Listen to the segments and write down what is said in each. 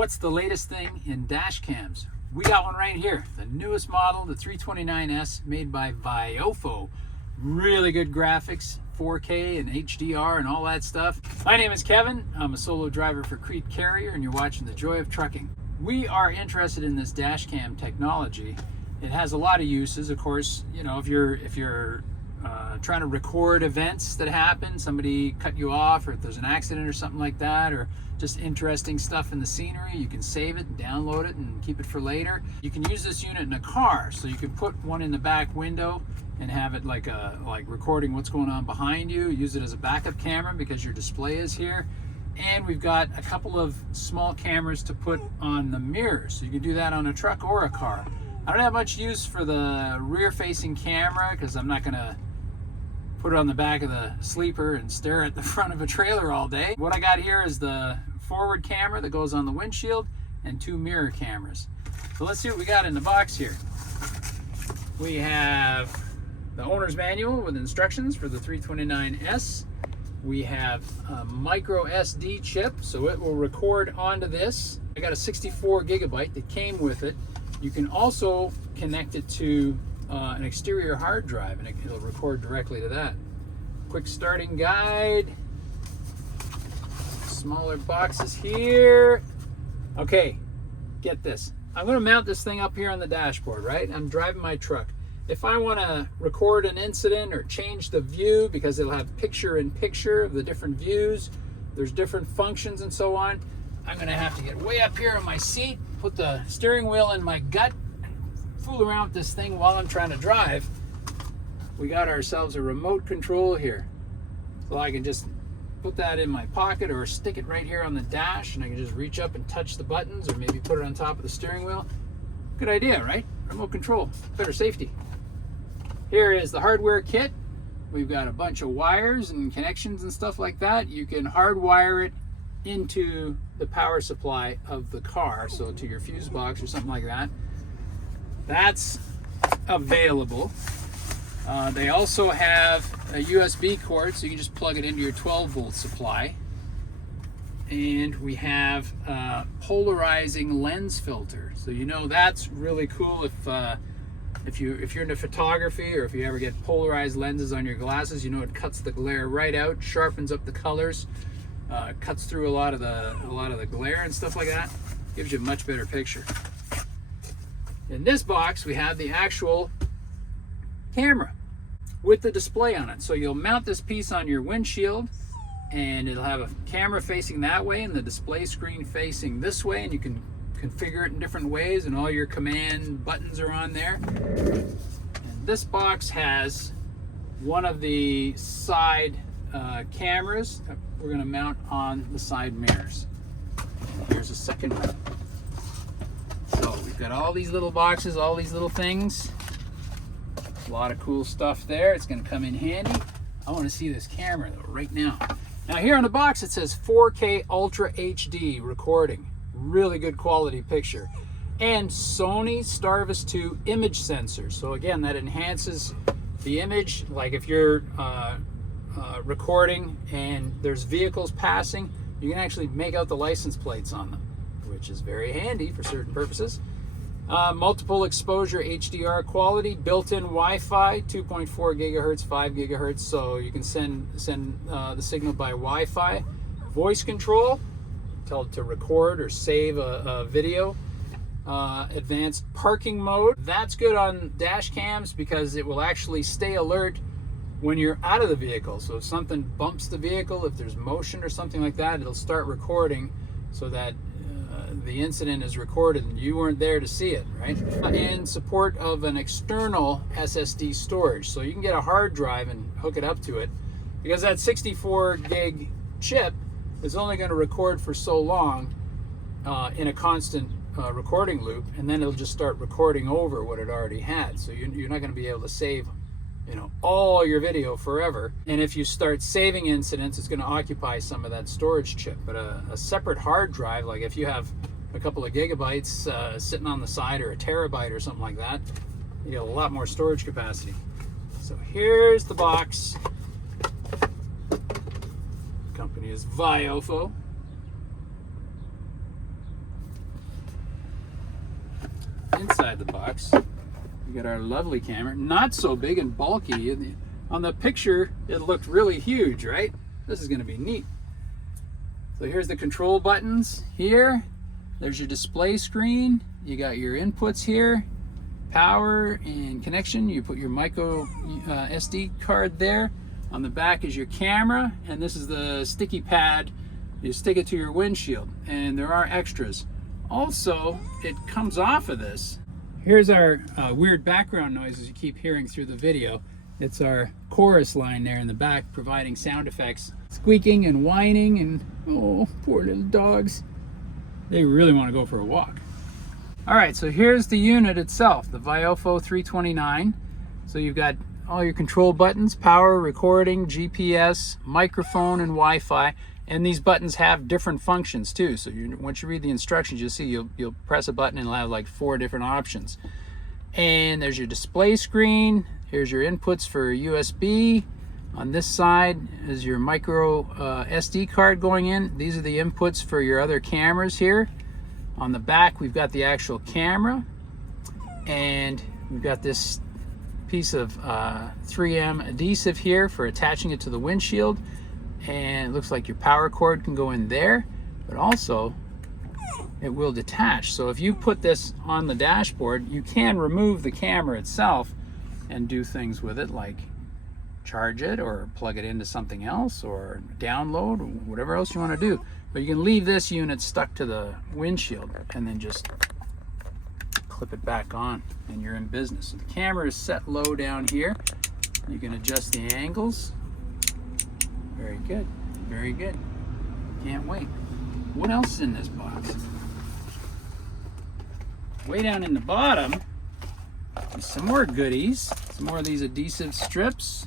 What's the latest thing in dash cams? We got one right here, the newest model, the 329S, made by VIOFO. Really good graphics, 4K and HDR and all that stuff. My name is Kevin. I'm a solo driver for Crete Carrier, and you're watching The Joy of Trucking. We are interested in this dash cam technology. It has a lot of uses, of course. You know, if you're trying to record events that happen, somebody cut you off, or if there's an accident or something like that, or just interesting stuff in the scenery, you can save it and download it and keep it for later. You can use this unit in a car, so you can put one in the back window and have it like recording what's going on behind you. Use it as a backup camera because your display is here. And we've got a couple of small cameras to put on the mirrors, so you can do that on a truck or a car. I don't have much use for the rear-facing camera because I'm not going to put it on the back of the sleeper and stare at the front of a trailer all day. What I got here is the forward camera that goes on the windshield and two mirror cameras. So let's see what we got in the box here. We have the owner's manual with instructions for the 329S. We have a micro SD chip, so it will record onto this. I got a 64 gigabyte that came with it. You can also connect it to an exterior hard drive, and it'll record directly to that. Quick starting guide. Smaller boxes here. Okay, get this. I'm going to mount this thing up here on the dashboard, right? I'm driving my truck. If I want to record an incident or change the view, because it'll have picture-in-picture of the different views, there's different functions and so on, I'm going to have to get way up here on my seat, put the steering wheel in my gut, fool around with this thing while I'm trying to drive. We got ourselves a remote control here. So I can just put that in my pocket or stick it right here on the dash, and I can just reach up and touch the buttons, or maybe put it on top of the steering wheel. Good idea, right? Remote control, better safety. Here is the hardware kit. We've got a bunch of wires and connections and stuff like that. You can hardwire it into the power supply of the car, so to your fuse box or something like that. That's available. They also have a USB cord, so you can just plug it into your 12-volt supply. And we have a polarizing lens filter, so you know that's really cool if you're into photography, or if you ever get polarized lenses on your glasses. You know, it cuts the glare right out, sharpens up the colors, cuts through a lot of the glare and stuff like that. Gives you a much better picture. In this box, we have the actual camera with the display on it. So you'll mount this piece on your windshield, and it'll have a camera facing that way and the display screen facing this way, and you can configure it in different ways, and all your command buttons are on there. And this box has one of the side cameras that we're going to mount on the side mirrors. And here's a second one. So we've got all these little boxes, all these little things. A lot of cool stuff there. It's going to come in handy. I want to see this camera though right now. Now here on the box it says 4K Ultra HD recording. Really good quality picture. And Sony Starvis 2 image sensor. So again, that enhances the image. Like if you're recording and there's vehicles passing, you can actually make out the license plates on them, which is very handy for certain purposes. Multiple exposure HDR quality, built-in Wi-Fi, 2.4 gigahertz, 5 gigahertz, so you can send the signal by Wi-Fi. Voice control, tell it to record or save a video. Advanced parking mode, that's good on dash cams because it will actually stay alert when you're out of the vehicle. So if something bumps the vehicle, if there's motion or something like that, it'll start recording so that the incident is recorded and you weren't there to see it, right? And support of an external SSD storage. So you can get a hard drive and hook it up to it, because that 64 gig chip is only going to record for so long in a constant recording loop, and then it'll just start recording over what it already had. So you're not going to be able to save, you know, all your video forever. And if you start saving incidents, it's going to occupy some of that storage chip. But a separate hard drive, like if you have a couple of gigabytes sitting on the side, or a terabyte or something like that, you get a lot more storage capacity. So here's the box. The company is VIOFO. inside the box, we got our lovely camera. Not so big and bulky. On the picture, it looked really huge, right? This is going to be neat. So here's the control buttons here. There's your display screen. You got your inputs here, power and connection. You put your micro SD card there. On the back is your camera, and this is the sticky pad. You stick it to your windshield, and there are extras. Also, it comes off of this. Here's our weird background noises you keep hearing through the video. It's our chorus line there in the back, providing sound effects. Squeaking and whining, and oh, poor little dogs. They really want to go for a walk. All right, so here's the unit itself, the VIOFO A329. So you've got all your control buttons, power, recording, GPS, microphone, and Wi-Fi. And these buttons have different functions too. So once you read the instructions, you'll see you'll press a button and it'll have like 4 different options. And there's your display screen. Here's your inputs for USB. On this side is your micro SD card going in. These are the inputs for your other cameras here. On the back, we've got the actual camera. And we've got this piece of 3M adhesive here for attaching it to the windshield. And it looks like your power cord can go in there, but also it will detach. So if you put this on the dashboard, you can remove the camera itself and do things with it, like charge it or plug it into something else or download or whatever else you want to do. But you can leave this unit stuck to the windshield and then just clip it back on and you're in business. So the camera is set low down here. You can adjust the angles. Very good, very good. Can't wait. What else is in this box? Way down in the bottom, some more goodies. Some more of these adhesive strips.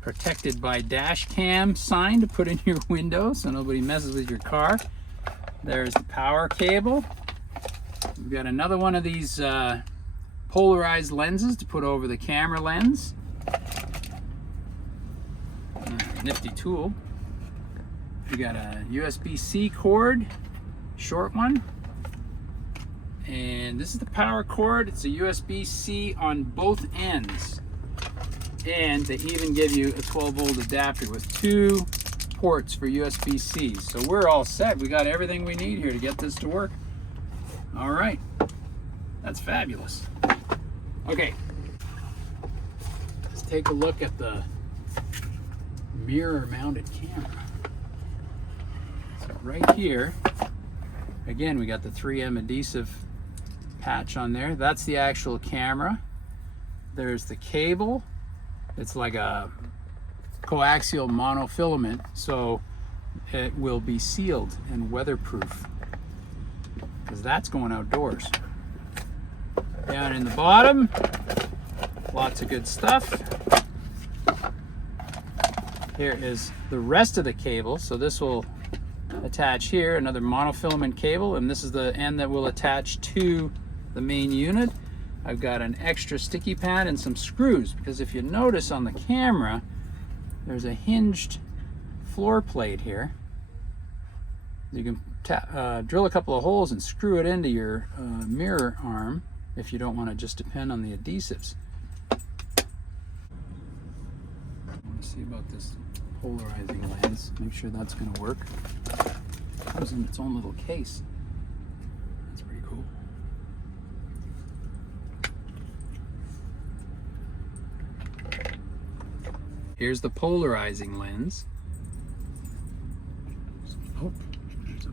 Protected by dash cam sign to put in your window so nobody messes with your car. There's the power cable. We've got another one of these polarized lenses to put over the camera lens. Nifty tool. We got a USB-C cord, short one. And this is the power cord. It's a USB-C on both ends. And they even give you a 12-volt adapter with 2 ports for USB-C. So we're all set. We got everything we need here to get this to work. All right. That's fabulous. Okay. Let's take a look at the mirror-mounted camera. So right here, again, we got the 3M adhesive patch on there. That's the actual camera. There's the cable. It's like a coaxial monofilament, so it will be sealed and weatherproof because that's going outdoors. Down in the bottom, lots of good stuff. Here is the rest of the cable. So this will attach here, another monofilament cable, and this is the end that will attach to the main unit. I've got an extra sticky pad and some screws, because if you notice on the camera, there's a hinged floor plate here. You can drill a couple of holes and screw it into your mirror arm if you don't want to just depend on the adhesives. I want to see about this polarizing lens, make sure that's going to work. It comes in its own little case. That's pretty cool. Here's the polarizing lens. Oh, there's a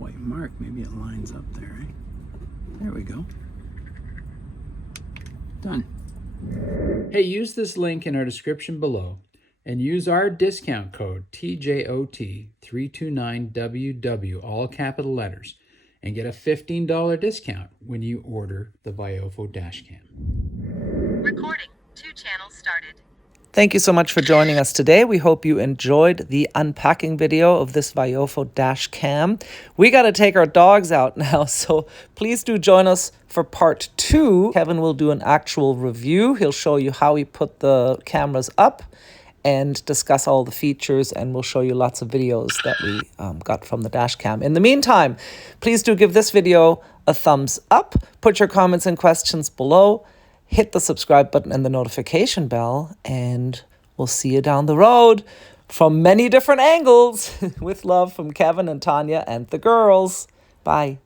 white mark. Maybe it lines up there, right? There we go. Done. Hey, use this link in our description below and use our discount code TJOT329WW, all capital letters, and get a $15 discount when you order the VIOFO dashcam. Recording. 2 channels started. Thank you so much for joining us today. We hope you enjoyed the unpacking video of this VIOFO dash cam. We got to take our dogs out now, so please do join us for part 2. Kevin will do an actual review. He'll show you how he put the cameras up and discuss all the features, and we'll show you lots of videos that we got from the dash cam. In the meantime, please do give this video a thumbs up, put your comments and questions below, hit the subscribe button and the notification bell, and we'll see you down the road from many different angles. With love from Kevin and Tanya and the girls. Bye.